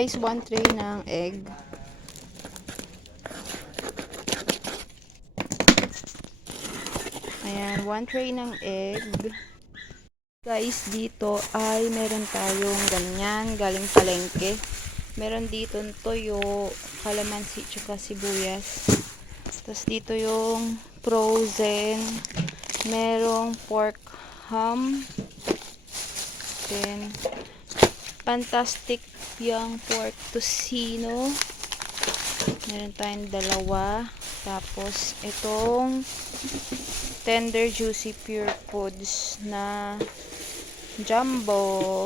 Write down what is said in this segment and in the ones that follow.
guys, 1 tray ng egg. Ayan, 1 tray ng egg. Guys, dito ay meron tayong ganyan, galing palengke. Meron dito toyo, kalamansi, tsaka sibuyas. Tapos dito yung frozen. Merong pork ham. Then, fantastic yung pork tocino. Meron tayong dalawa. Tapos, itong tender juicy pure foods na jumbo.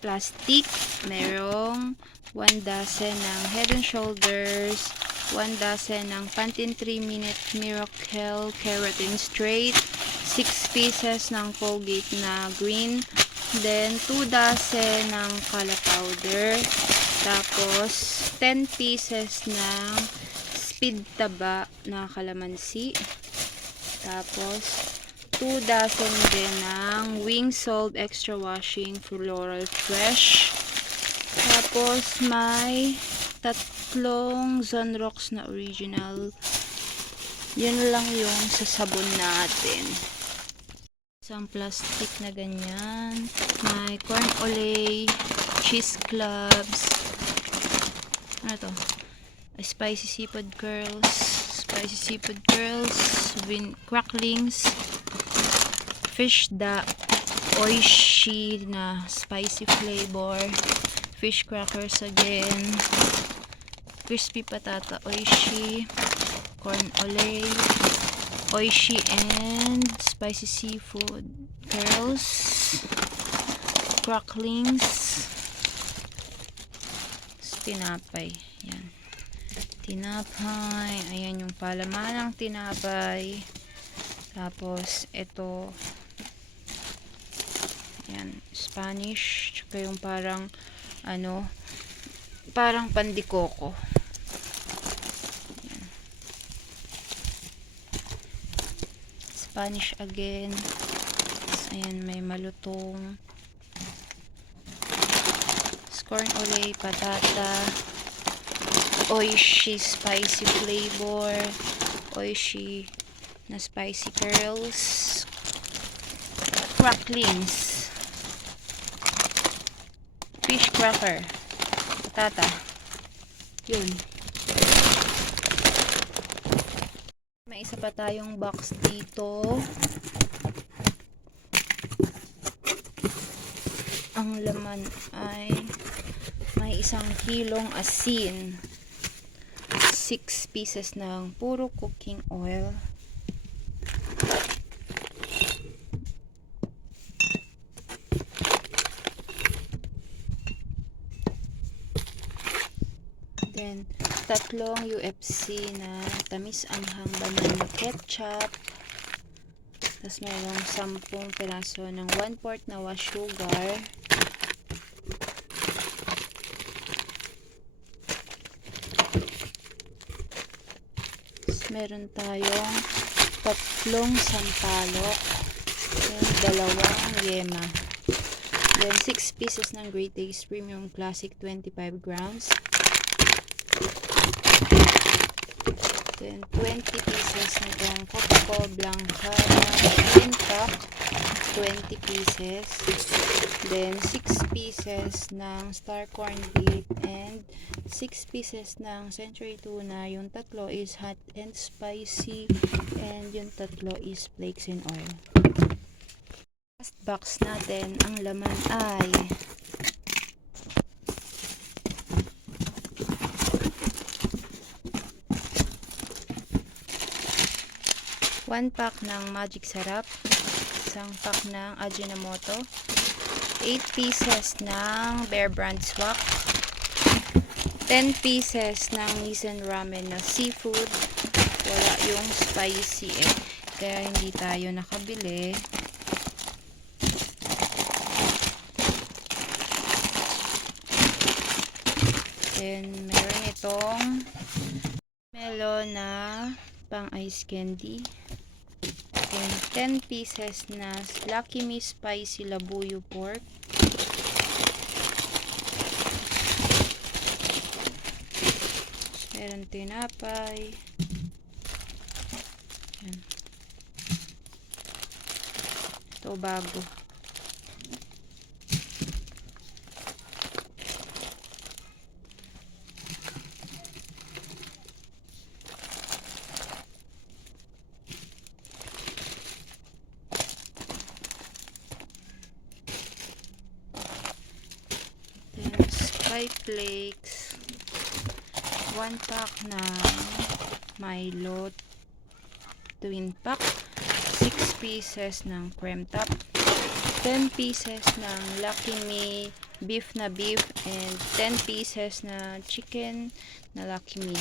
Plastic, merong 1 dozen ng Head and Shoulders, 1 dozen ng Pantene 3-minute Miracle Keratin Straight, 6 pieces ng Colgate na green, then 2 dozen ng Kala powder, tapos 10 pieces ng Speed Taba na kalamansi, tapos 2 dozen din ng Wing Salt Extra Washing Floral Fresh. Tapos may 3 Zonrox na original. Yun lang yung sa sabon natin. Isang plastic na ganyan. May corn olay, cheese clubs. Ano to? Spicy seafood curls, cracklings, fish da oishi na spicy flavor, fish crackers again, crispy patata oishi, corn olay oishi, and spicy seafood curls, cracklings, tinapay. Yan, tinapay. Ayan yung palaman ng tinapay. Tapos ito, yan, Spanish, tsaka yung parang parang pandikoko. Yan. Spanish again. Tapos, ayan, may malutong corn olay, patata, oishi spicy flavor, oishi na spicy curls, cracklings, fish cracker, patata. Yun. May isa pa tayong box dito. Ang laman ay may 1 kilong asin, 6 pieces ng puro cooking oil, then 3 UFC na tamis anghang banana ketchup, tapos mayroong 10 piraso ng 1/4 na wash sugar, meron tayong 3 sampalok, and 2 yema, then 6 pieces ng Great Taste Premium Classic 25 grams, then 20 pieces nitong Coca-Cola Blanca green pack, 20 pieces, then 6 pieces ng Star Corned Beef, and 6 pieces ng Century Tuna. Yung 3 is hot and spicy, and yung 3 is flakes and oil. Last box natin, ang laman ay 1 pack ng Magic Sarap, 1 pack ng Ajinomoto, 8 pieces ng Bear Brand Swak, 10 pieces ng Nissan Ramen na seafood. Wala yung spicy kaya hindi tayo nakabili. Then meron itong melon na pang ice candy. And 10 pieces na Lucky Me Spicy Labuyo Pork. Meron tinapay. Yan. Ito bago. Then, Sky Flakes. 1 pack ng Milo twin pack. 6 pieces ng cream top. 10 pieces ng Lucky Me beef na beef and 10 pieces na chicken na Lucky Me.